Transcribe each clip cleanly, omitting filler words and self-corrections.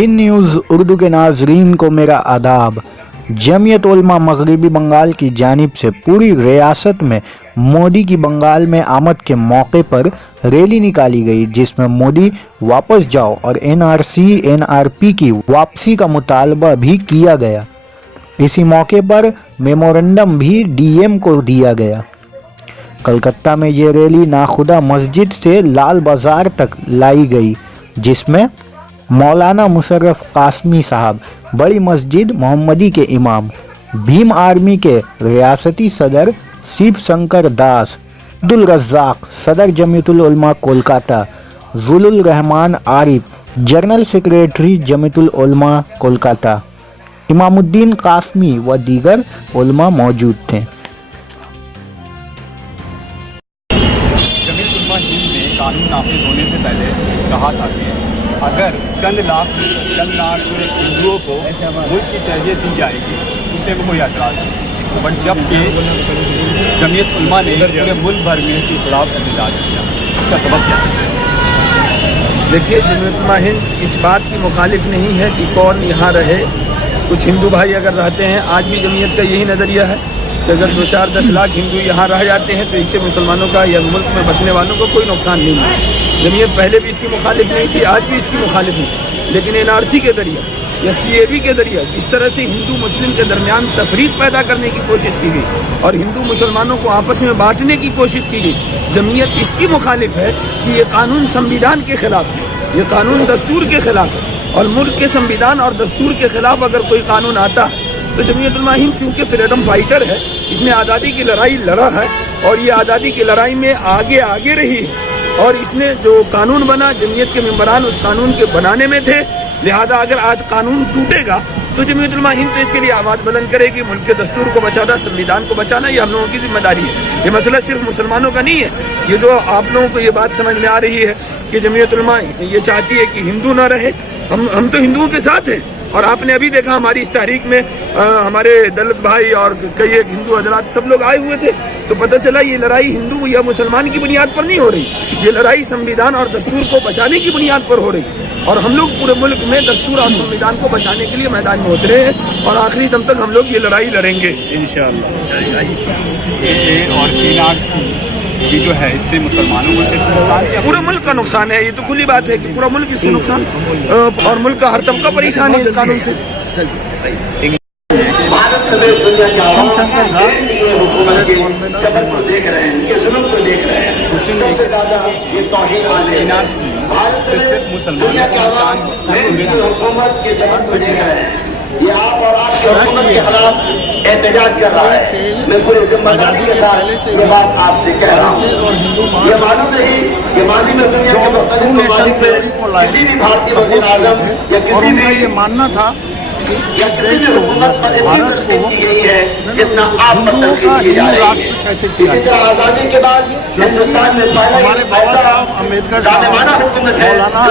Hind news Urdu के नाजरीन को मेरा आदाब। जमीयत उलमा मगरिबी बंगाल की जानिब से पूरी रियासत में मोदी की बंगाल में आमद के मौके पर रैली निकाली गई, जिसमें मोदी वापस जाओ और एनआरसी एनआरपी की वापसी का मुतालबा भी किया गया। इसी मौके पर मेमोरेंडम भी डीएम को दिया गया। कलकत्ता में ये रैली नाखुदा मस्जिद से लाल बाजार तक लाई गई, जिसमें मौलाना मुशर्रफ कासमी साहब, बड़ी मस्जिद मोहम्मदी के इमाम, भीम आर्मी के रियासती सदर शिव शंकर दास, अब्दुल रज़्ज़ाक सदर जमीयतुल उलमा कोलकाता, जुलुल रहमान आरिफ जनरल सेक्रेटरी जमीयतुल उलमा कोलकाता, इमामुद्दीन कासमी व दीगर उलमा मौजूद थे। जमीयत उलमा हिंद ने कानून नाफिज होने से पहले कहा था कि अगर चंद लाख हिंदुओं को मुल्क की शहरियत दी जाएगी उसे कोई एतराज़ नहीं, बट जबकि जमीयत उलमा ने पूरे मुल्क भर में इसके खिलाफ एहतजाज किया, इसका सबब क्या है? देखिए, जमीयत उलमा हिंद इस बात की मुखालिफ नहीं है कि कौन यहाँ रहे। कुछ हिंदू भाई अगर रहते हैं, आज भी जमीयत का यही नज़रिया है कि अगर 2-4-10 लाख हिंदू यहाँ रह जाते हैं तो इससे मुसलमानों का या मुल्क में बसने वालों को कोई नुकसान नहीं है। जमीयत पहले भी इसकी मुखालिफ नहीं थी, आज भी इसकी मुखालिफ नहीं, लेकिन एनआरसी के जरिए या सीएबी के जरिए जिस तरह से हिंदू मुस्लिम के दरमियान तफरीक पैदा करने की कोशिश की गई और हिंदू मुसलमानों को आपस में बांटने की कोशिश की गई, जमीयत इसकी मुखालिफ है कि ये कानून संविधान के खिलाफ है, ये कानून दस्तूर के खिलाफ है। और मुल्क के संविधान और दस्तूर के खिलाफ अगर कोई कानून आता है तो जमीयत उलमा हिंद चूंकि फ्रीडम फाइटर है, इसने आज़ादी की लड़ाई लड़ा है और ये आज़ादी की लड़ाई में आगे रही है। और इसने जो कानून बना, जमीयत के मेंबरान उस कानून के बनाने में थे, लिहाजा अगर आज कानून टूटेगा तो जमीयत उलमा हिंद तो इसके लिए आवाज़ बुलंद करेगी। मुल्क के दस्तूर को बचाना, संविधान को बचाना, ये हम लोगों की जिम्मेदारी है। ये मसला सिर्फ मुसलमानों का नहीं है। ये जो आप लोगों को ये बात समझ में आ रही है कि जमीयत उलमा ये चाहती है कि हिंदू ना रहे, हम तो हिंदुओं के साथ हैं। और आपने अभी देखा हमारी इस तारीख में हमारे दलित भाई और कई एक हिंदू हजरात सब लोग आए हुए थे, तो पता चला ये लड़ाई हिंदू या मुसलमान की बुनियाद पर नहीं हो रही, ये लड़ाई संविधान और दस्तूर को बचाने की बुनियाद पर हो रही। और हम लोग पूरे मुल्क में दस्तूर और संविधान को बचाने के लिए मैदान में उतरे हैं और आखिरी दम तक हम लोग ये लड़ाई लड़ेंगे इंशाअल्लाह। और एनआरसी ये जो है इससे मुसलमानों को सिर्फ नुकसान या पूरे मुल्क का नुकसान है। ये तो खुली बात है कि पूरा मुल्क इससे नुकसान और मुल्क का हर तबका परेशान है इस कानून से। भारत समेत दुनिया के जबर को देख रहे हैं, इनके जुल्म को देख रहे हैं। सबसे ज्यादा ये तौहीन वाले भारत से सिर्फ मुसलमानों का नुकसान हुकूमत के जबर को देख रहे हैं। ये आप और आपकी हुकूमत के खिलाफ एहतजाज कर रहा है। मैं पूरी जिम्मेदारी के साथ ये बात आपसे कह रहा हूँ। ये मालूम नहीं कि माजी में दुनिया के मुख्तलिफ ममालिक में किसी भी भारतीय वज़ीर आज़म या किसी भी ये मानना था या किसी भी हुकूमत पर इतनी तनकीद की गई है जितना आप पर तनकीद की जा रही है। इसी तरह आज़ादी के बाद हिंदुस्तान में पहला ऐसा जानेमाना हुकूमत है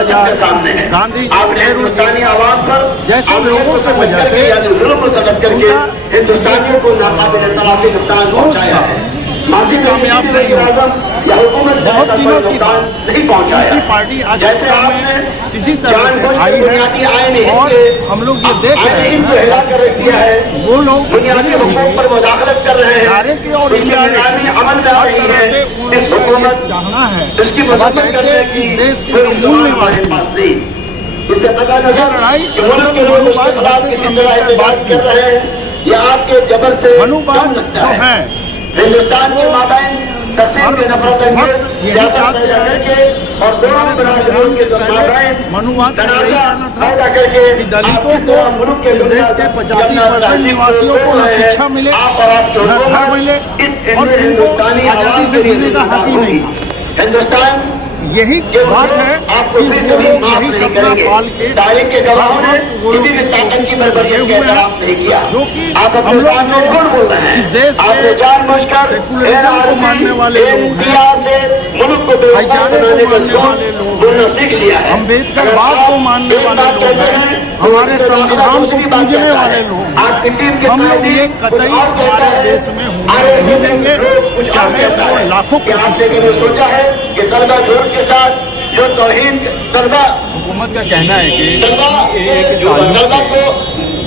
जो सामने है। गांधी आपने हिंदुस्तानी आवाम पर जैसे लोगों की वजह से यानी जुल्म मुसल्लत करके हिंदुस्तानियों को नाकाबिल तलाफी नुकसान पहुँचाया है। माजी कामयाब नहीं आज़म या हुकूमत बहुत दिनों नुकसान नहीं पहुँचाया। पार्टी आज जैसे आपने किसी तरह से आई है और हम लोग ये देख रहे हैं को हिला कर रख दिया है। वो लोग बुनियादी हुकूक पर मुदाखलत कर रहे हैं और उसकी निगरानी अमल में आ रही है। इस हुकूमत चाहना है इसकी मदद करने की देश के कोई मूल हमारे पास नहीं। इससे पता नजर कि मुल्क के लोग उसके खिलाफ किसी तरह एहतजाज कर रहे हैं या आपके जबर से मनुवाद लगता जो है हिंदुस्तान के माबैन तकसीम के नफरत अंगेज सियासत पैदा करके और दोनों बरादरियों के माबैन मनुवाद तनाज़ा पैदा करके दलितों को मुल्क के इस देश के 85% निवासियों को न शिक्षा मिले, न घर मिले और हिंदुस्तानी आजादी से जीने का हक ही नहीं। हिंदुस्तान यही बात है आपको फिर कभी माफ नहीं करेंगे। तारीख के गवाहों ने किसी भी ताकत की बर्बरियत के एतराफ नहीं किया। आप अपने सामने झूठ बोल रहे हैं। आपने जानबूझकर एनआरसी से मुल्क को बेवकूफ बनाने का झूठ बोलना सीख लिया है। अम्बेडकर बात को मानने वाले लोग हैं, हमारे संविधान को पूजने वाले लोग। आपकी टीम के हम लोग ये कतई हमारे देश में होने नहीं देंगे, चाहे वो लाखों आपने कभी सोचा है कि तलबा झूठ के साथ जो तौहीन तलबा हुकूमत का कहना है कि CAA के ताल्लुक से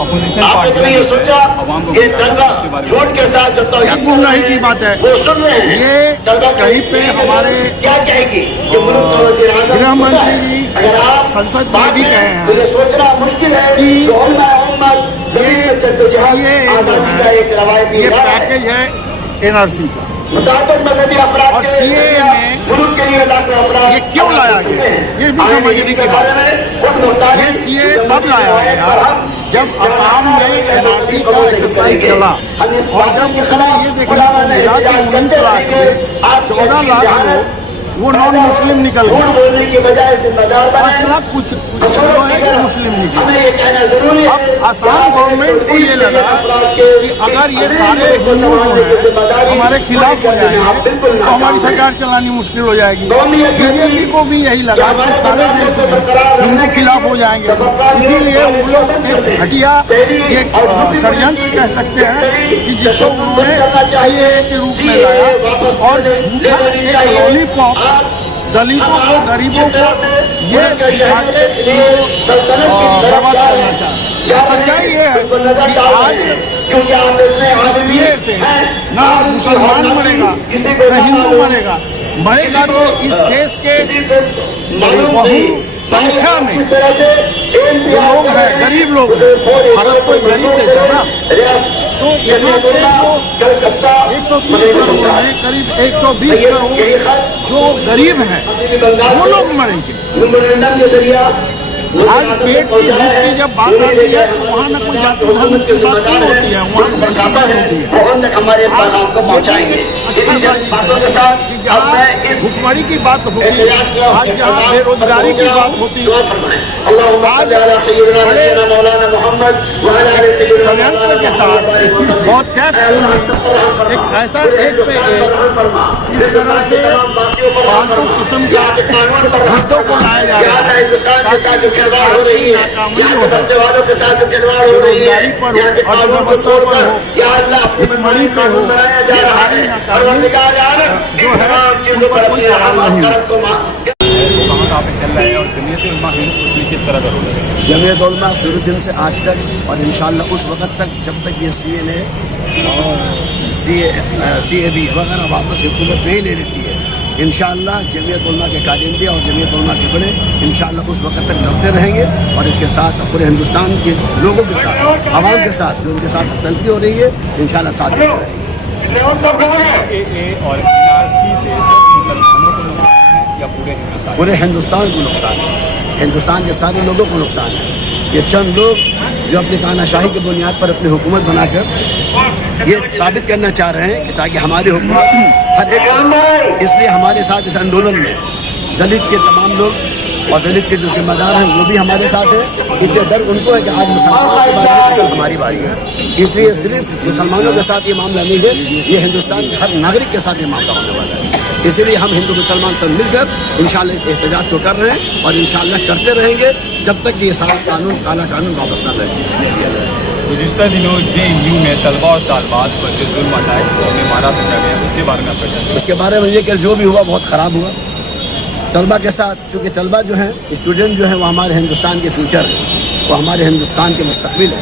अपोजिशन पार्टियां ये सोचा आवाम को ये तलबा झूठ के साथ जो क्या गुमराही की बात है। वो सुन रहे हैं। ये तलबा कहीं पे हमारे क्या कहेगी कि मुल्क का वज़ीर-ए-आज़म गृह मंत्री जी अगर आप संसद में भी कहे हैं मुझे सोचना मुश्किल है कि कि उम्मत जमीन पे जद्दोजहद आजादी का एक रवायती ये इदारा है। पैकेज है NRC का, मुताबिक मजहबी अफराद और के लिए CAA में मुल्क के लिए लाखों अफराद ये क्यों लाया गया, ये भी समझने की बात है। ये CAA तब लाया गया जब असम में NRC का एक्सरसाइज चला, और जब उसने ये देखने को मिला कि 19 लाख में 14 लाख लोग वो नॉन मुस्लिम निकल गए, बोलने की बजाय जिम्मेदार 5 लाख कुछ जो है कि मुस्लिम निकले। हमें ये कहना जरूरी है। अब असम गवर्नमेंट को ये लगा कि अगर ये सारे हिंदू जो हैं हमारे खिलाफ हो जाएंगे तो हमारी सरकार चलानी मुश्किल हो जाएगी। बीजेपी को भी यही लगा कि सारे देश में हिंदू खिलाफ हो जाएंगे, इसीलिए वो लोग एक घटिया एक षड्यंत्र कह सकते हैं कि जिसको उन्होंने CAA के रूप में लाया और झूठा एक लॉलीपॉप दलितों को, गरीबों को ये बर्बाद करना चाहते। सच्चाई ये है कि आज CAA से ना मुसलमान मरेगा न हिंदू मरेगा, मरेगा तो इस देश के बहुसंख्या में जो लोग हैं, गरीब लोग हैं। भारत कोई गरीब देश है ना, तो यहाँ पे जो 130 करोड़ है, करीब 120 करोड़ जो गरीब हैं वो लोग मरेंगे। आज पेट की भूख की जब बात आती है तो वहाँ न कोई जाति धर्म की बात नहीं होती है, वहाँ बात होती है। बहुत तक हमारे इस पैगाम को पहुँचाएंगे। अच्छा बातों के साथ कि जहाँ भुखमरी की बात होती है, आज जहाँ बेरोजगारी की बात होती है, षड्यंत्र के साथ बहुत टैक्स एक ऐसा एक पे इस तरह से फालतू किस्म के मुद्दों को लाया जा रहा है खिलवाड़ हो रही है, यहाँ के बसने वालों के साथ जो खिलवाड़ हो रही है, यहाँ के कानून को तोड़कर या अल्लाह अपनी मनमानी कानून बनाया जा रहा है। परवरदिगार आलम इन तमाम चीजों पर अपनी रहमत करम को कहाँ पे चल रहा है और जमीयत उलमा हिंद उसमें किस तरह का रोल है? जमीयत उलमा शुरू दिन से आज तक और इंशाअल्लाह उस वक्त तक जब तक ये CAA और CAB वगैरह वापस हुकूमत नहीं ले लेती है, इंशाअल्लाह जमीयत उलमा के कायदे और जमीयत उलमा के बने इंशाअल्लाह उस वक्त तक लड़ते रहेंगे और इसके साथ पूरे हिंदुस्तान के लोगों के साथ, आवाम के साथ जो उनके साथ तलफी हो रही है, इंशाअल्लाह साथ देते रहेंगे। CAA और NRC से सिर्फ मुसलमानों को नुकसान है या पूरे हिंदुस्तान को नुकसान है, हिंदुस्तान के सारे लोगों को नुकसान है। ये चंद लोग जो अपनी तानाशाही की बुनियाद पर अपनी हुकूमत बनाकर ये साबित करना चाह रहे हैं कि ताकि हमारी हुकूमत हर एक, इसलिए हमारे साथ इस आंदोलन में दलित के तमाम लोग और दलित के जो जिम्मेदार हैं वो भी हमारे साथ हैं। इसलिए डर उनको है कि आज मुसलमानों की बारी है, कल हमारी बारी है। इसलिए सिर्फ मुसलमानों के साथ ये मामला नहीं है, ये हिंदुस्तान के हर नागरिक के साथ ये मामला होने वाला है। इसलिए हम हिंदू मुसलमान सब मिलकर इंशाअल्लाह इस एहतजाज को कर रहे हैं और इंशाअल्लाह करते रहेंगे जब तक कि ये सारा कानून, काला कानून वापस न रहे। गुज़िश्ता दिनों JNU में तलबा और तालबात पर जो जुल्म हटाए तो उन्हें मारा पीटा गया, उसके बारे में आपका क्या? उसके बारे में ये कि जो भी हुआ बहुत ख़राब हुआ तलबा के साथ, क्योंकि तलबा जो हैं, स्टूडेंट जो हैं, वो हमारे हिंदुस्तान के फ्यूचर हैं, वो हमारे हिंदुस्तान के मुस्तकबिल है।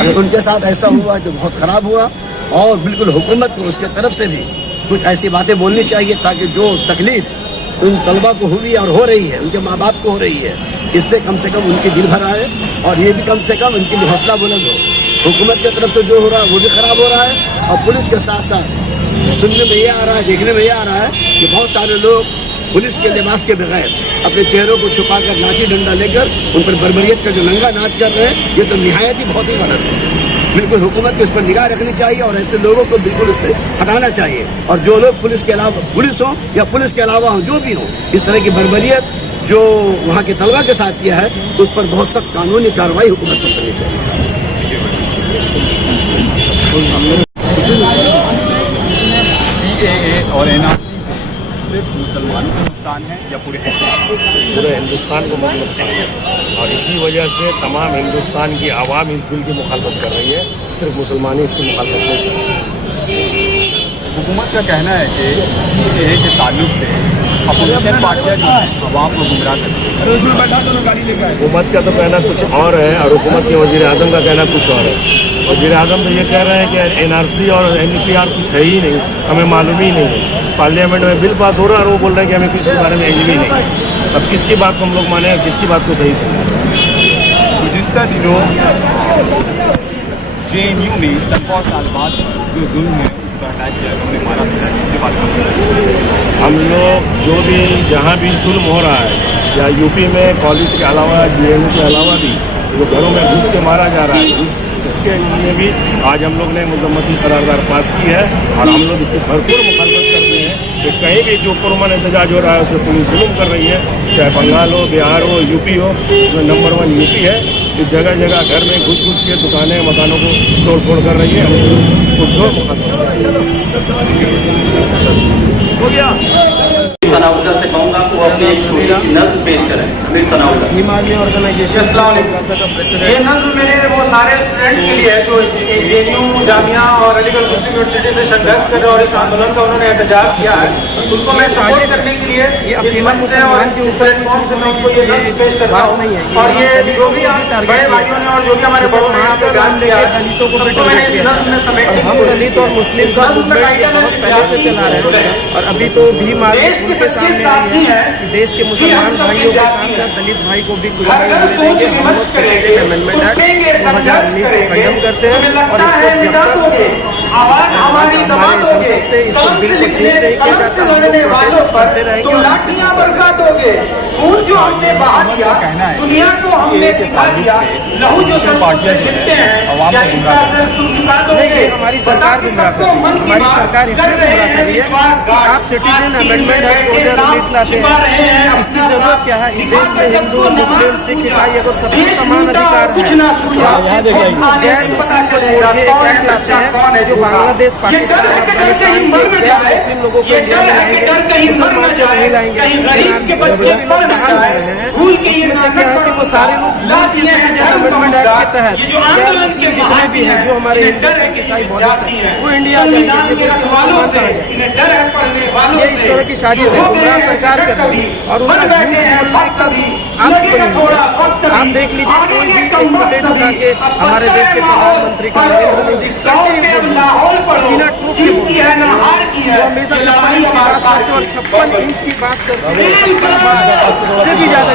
अगर उनके साथ ऐसा हुआ तो बहुत ख़राब हुआ और बिल्कुल हुकूमत को उसके तरफ से भी कुछ ऐसी बातें बोलनी चाहिए ताकि जो तकलीफ उन तलबा को हुई और हो रही है, उनके माँ बाप को हो रही है, इससे कम से कम उनकी दिल भर आए और ये भी कम से कम उनकी भी हौसला बुलंद हो। हुकूमत की तरफ से जो हो रहा है वो भी ख़राब हो रहा है और पुलिस के साथ साथ सुनने में ये आ रहा है, देखने में ये आ रहा है कि बहुत सारे लोग पुलिस के लिबास के बगैर अपने चेहरों को छुपाकर लाठी डंडा लेकर उन पर बर्बरियत का जो नंगा नाच कर रहे हैं, ये तो निहायत ही बहुत ही गलत है। बिल्कुल हुकूमत को इस पर निगाह रखनी चाहिए और ऐसे लोगों को बिल्कुल उससे हटाना चाहिए। और जो लोग पुलिस के अलावा, पुलिस हो या पुलिस के अलावा हो, जो भी हो, इस तरह की बर्बरियत जो वहाँ के तलबा के साथ किया है उस पर बहुत सख्त कानूनी कार्रवाई हुकूमत को करनी चाहिए। CAA और NRC सिर्फ मुसलमानों को नुकसान है या पूरे हिंदुस्तान को बहुत नुकसान है और इसी वजह से तमाम हिंदुस्तान की आवाम इस बिल की मुखालफत कर रही है, सिर्फ मुसलमान ही इसकी मुखालफत नहीं कर रहे हैं। हुकूमत का कहना है कि CAA के ताल्लुक से अपोजिशन पार्टियां जो हैं आवाम को गुमराह करती हैं। अरे उसमें बैठा तो गाड़ी लेकर आए। हुकूमत का तो कहना कुछ और है और हुकूमत के वजीर आजम का कहना कुछ और है। वजीर आजम तो ये कह रहे हैं कि NRC और NPR कुछ है ही नहीं, हमें मालूम ही नहीं है। पार्लियामेंट में बिल पास हो रहा है और वो बोल रहे हैं कि हमें किसी बारे में इल्म ही नहीं। अब किसकी बात को हम लोग माने और किसकी बात को सही समझें। गुज़िश्ता दिनों JNU में 10 साल बाद जो जुल्म है उसका अटैक किया, उन्होंने मारा था, इसके बात में हम लोग जो भी जहाँ भी जुल्म हो रहा है या यूपी में कॉलेज के अलावा JNU के अलावा भी जो घरों में घुस के मारा जा रहा है, इसके लिए भी आज हम लोग ने मजम्मती करारदाद पास की है और हम लोग इसकी भरपूर मुखालफत करते हैं कि कहीं भी जो पुरअमन एहतजाज हो रहा है उसमें पुलिस जुल्म कर रही है, चाहे बंगाल हो, बिहार हो, यूपी हो। इसमें नंबर 1 यूपी है जो जगह जगह घर में घुस के दुकानें मकानों को तोड़ फोड़ कर रही है। हम पुरजोर मुखालफत हो गया। सनाउल्लाह से कहूँगा कि वो अपनी एक छोटी सी नज़्म पेश करें। अमीर सनाउल्लाह। हिमालय ऑर्गेनाइजेशन ये नज़्म मेरे वो सारे स्टूडेंट्स के लिए है जो JNU जामिया और अलीगढ़ मुस्लिम यूनिवर्सिटी से संघर्ष कर रहे हैं और इस आंदोलन का उन्होंने एहतजाज किया है। उनको मैं सपोर्ट करने के लिए इस मंच से और के ऊपर उनको ये नज़्म पेश कर रहा हूँ। और ये जो भी बड़े भाइयों ने और जो भी हमारे बड़ों ने यहाँ पे गान किया है, दलितों को सबको मैंने इस नज़्म में समेटने के हम लिए दलित और मुस्लिम का मूवमेंट ये बहुत पहले से चला रहे हैं और अभी तो भी मार्केट उनके सामने आई है कि देश के मुसलमान भाइयों के साथ साथ दलित भाई को भी कुछ अमेंडमेंट एक्ट 2019 को खत्म करते हैं और इसको जब तक हमारे संसद से इस बिल को चेंज नहीं किया जाता हम लोग प्रोटेस्ट करते रहेंगे। लाठियां बरसातोगे, खून जो हमने बहा दिया, दुनिया को हमने दिखा दिया, लहू जो पार्टियां जो लिखते है हैं, अवाम क्या को इसका असर तुम चुका दोगे? नहीं, हमारी सरकार गुमराह कर रही है। हमारी सरकार इसलिए गुमराह कर रही है कि आप सिटीजन अमेंडमेंट एक्ट 2019 लाते हैं। इसकी जरूरत क्या है? इस देश में हिंदू, मुस्लिम, सिख, ईसाई अगर सबको समान अधिकार है, गैर मुस्लिम को छोड़ के एक एक्ट लाते हैं जो बांग्लादेश, पाकिस्तान, अफगानिस्तान के गैर मुस्लिम लोगों को इंडिया में लाएंगे, मुसलमान को नहीं लाएंगे। जो भी लोग बाहर हो रहे हैं उसमें से क्या है कि वो सारे लोग सिटीजन अमेंडमेंट एक्ट के तहत गैर मुस्लिम जितने भी हैं जो हमारे हिंदू, ईसाई, बौद्धिस्ट हैं वो इंडिया आ जाएंगे। ये मुसलमान कहाँ जाएंगे? ये इस तरह की साजिश है, गुमराह सरकार कर रही है और उनका झूठ बोलने का भी आप देख लीजिए कोई भी एक फुटेज उठा के हमारे देश के प्रधानमंत्री का नरेंद्र मोदी सीना टूट के बोलते हैं। वो हमेशा 56 इंच की बात करते हैं और 56 इंच की बात करते हैं से भी ज्यादा